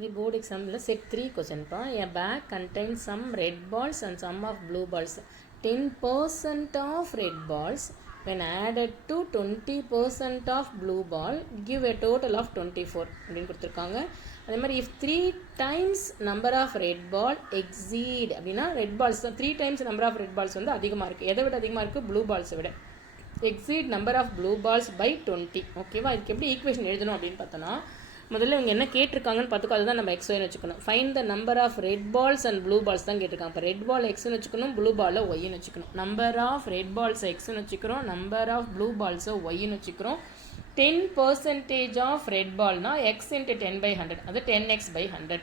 The board exam set 3 question pa. A bag contains some red balls and some of blue balls. 10% of red balls when added to 20% of blue ball give a total of 24 அப்படின்னு கொடுத்துருக்காங்க. அதே மாதிரி if 3 times number of red ball exceed அப்படின்னா red balls தான் 3 times number of red balls வந்து அதிகமாக இருக்குது. எதை விட அதிகமாக இருக்குது? blue balls விட. exceed number of blue balls by 20. ஓகேவா? இதுக்கு எப்படி ஈக்குவேஷன் எழுதணும் அப்படின்னு பார்த்தோன்னா முதல்ல இவங்க என்ன கேட்டிருக்காங்கன்னு பார்த்துக்கோ, அதுதான் நம்ம எக்ஸ்ஒய்னு வச்சுக்கணும். Find the number of red balls and blue balls தான் கேட்டிருக்காங்க. இப்போ ரெட் பால் எக்ஸ்னு வச்சுக்கணும், ப்ளூ பாலில் ஒய்னு வச்சுக்கணும். நம்பர் ஆஃப் ரெட் பால்ஸ் எக்ஸ்னு வச்சுக்கிறோம், நம்பர் ஆஃப் ப்ளூ பால்ஸை ஒய்னு வச்சுக்கிறோம். 10% ஆஃப் ரெட் பால்னா எக்ஸ் இன்ட்டு 10/100, அது 10x/100.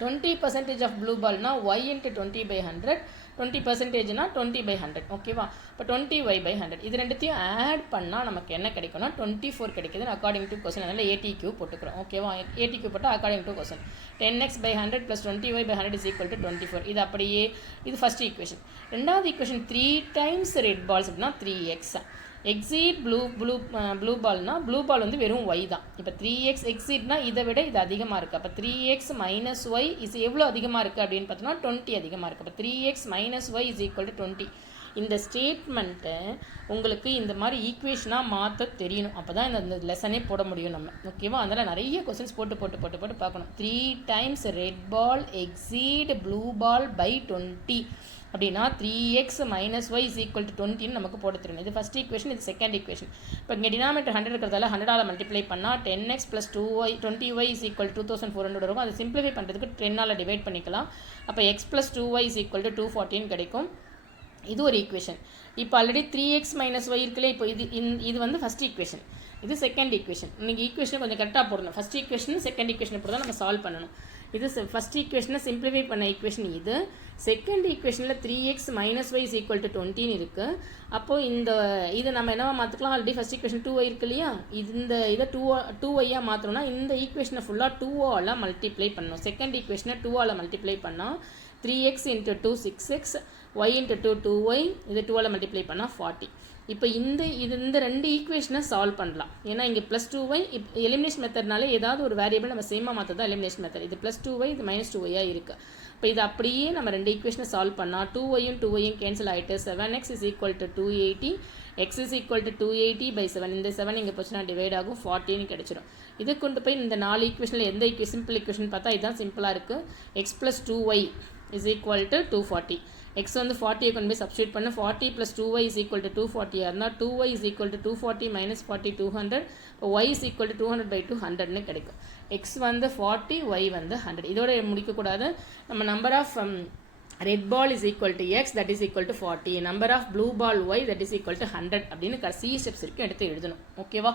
20% ஆஃப் ப்ளூ பால்னா ஒய் இன்ட்டு 20/100, 20%னா 20/100. ஓகேவா? இப்போ 20y/100 இது ரெண்டுத்தையும் ஆட் பண்ணால் நமக்கு என்ன கிடைக்கும்னா 24 கிடைக்குது அக்கார்டிங் டு கொஸ்டின். அதனால் ATQ போட்டுக்கிறோம். ஓகேவா? ATQ போட்டால் according to question 10x/100 + 20y/100 = 24. இது அப்படியே இது ஃபஸ்ட் ஈக்குவேஷன். ரெண்டாவது ஈக்குவேஷன் 3 times ரெட் பால்ஸ் அப்படின்னா 3x. எக்ஸீட் ப்ளூ பால்னா ப்ளூ பால் வந்து வெறும் ஒய் தான். இப்போ 3x எக்ஸீட்னா இதை விட இது அதிகமாக இருக்குது. அப்போ 3x - y இது எவ்வளோ அதிகமாக இருக்குது அப்படின்னு பார்த்தோன்னா 20 அதிகமாக இருக்குது. அப்போ 3x - y = 20. இந்த ஸ்டேட்மெண்ட்டை உங்களுக்கு இந்த மாதிரி ஈக்குவேஷனாக மாற்ற தெரியணும். அப்போ தான் இந்த லெசனே போட முடியும் நம்ம. ஓகேவா? அதனால் நிறைய கொஸ்டின்ஸ் போட்டு பார்க்கணும். 3 times red ball exceed blue ball by 20 அப்படின்னா 3x - y = 20 நமக்கு போட தெரியும். இது ஃபஸ்ட் ஈக்குவேஷன், இது செகண்ட் ஈக்குவேஷன். இப்போ இங்கே டினாமினேட்டர் 100 இருக்கிறதால 100ஆல் மல்டிப்ளை பண்ணால் 10x + 20y = 2400 வரும். அதை சிம்பிளிஃபை பண்ணுறதுக்கு 10ஆல் டிவைட் பண்ணிக்கலாம். அப்போ x + 2y = 214 கிடைக்கும். இது ஒரு ஈக்குவேஷன். இப்போ ஆல்ரெடி 3x - y இருக்குல்ல, இப்போ இது வந்து ஃபஸ்ட் ஈக்குவேஷன், இது செகண்ட் ஈக்குவேஷன். நீங்கள் ஈக்குவேஷன் கொஞ்சம் கரெக்டாக போடணும். ஃபஸ்ட் ஈக்குவேஷன் செகண்ட் ஈக்குவேஷன் இப்படி தான் நம்ம சால்வ் பண்ணணும். இது ஃபஸ்ட் ஈக்குவேஷனை சிம்பிளிஃபை பண்ண ஈக்குவேஷன் இது. செகண்ட் ஈக்குவேஷனில் 3x - y = 20 இருக்குது. அப்போது இதை நம்ம என்னவா மாற்றிக்கலாம்? ஆல்ரெடி ஃபஸ்ட் ஈக்குவேஷன் 2y இருக்கு இல்லையா, இதை 2yயாக மாற்றணும்னா இந்த ஈக்குவேஷனை ஃபுல்லாக 2ஆல் மல்டிப்ளை பண்ணணும். செகண்ட் ஈக்குவேஷனை 2ஆல் மல்டிப்ளை பண்ணால் 3x × 2 6x, y × 2 2y, இது 2ஆல் மல்டிப்ளை பண்ணால் 40. இப்போ இந்த ரெண்டு ஈக்குவேஷனை சால்வ் பண்ணலாம். ஏன்னா இங்கே +2y எலிமினேஷன் மெத்தட்னால ஏதாவது ஒரு வேரியபிள் நம்ம சேமாக மாற்ற தான் எலிமினேஷன் மெத்தட். இது +2y, இது -2y இருக்குது. இப்போ இது அப்படியே நம்ம ரெண்டு ஈக்குவேஷனை சால்வ் பண்ணால் 2yயும் 2yயும் கேன்சல் ஆகிட்டு 7x = 280, x = 280/7. இந்த 7 இங்கே போச்சுன்னா டிவைட் ஆகும், 40ன்னு கிடச்சிடும். இது கொண்டு போய் இந்த 4 ஈக்குவேஷனில் எந்த சிம்பிள் ஈக்குவேஷன் பார்த்தா இதுதான் சிம்பிளாக இருக்குது. x + 2y = 240. x வந்து 40 கொண்டு போய் சப்ஸ்டியூட் பண்ண 40 + 2y = 240 இருந்தால் 2y = 240 - 40 200. இப்போ y = 200/200ன்னு கிடைக்கும். x வந்து 40, y வந்து 100. இதோட முடிக்கக்கூடாது. நம்ம number of red ball = x, that is = 40. Number of blue ball y, that is = 100 அப்படின்னு கடைசி ஸ்டெப்ஸ் வரைக்கும் எடுத்து எழுதணும். ஓகேவா?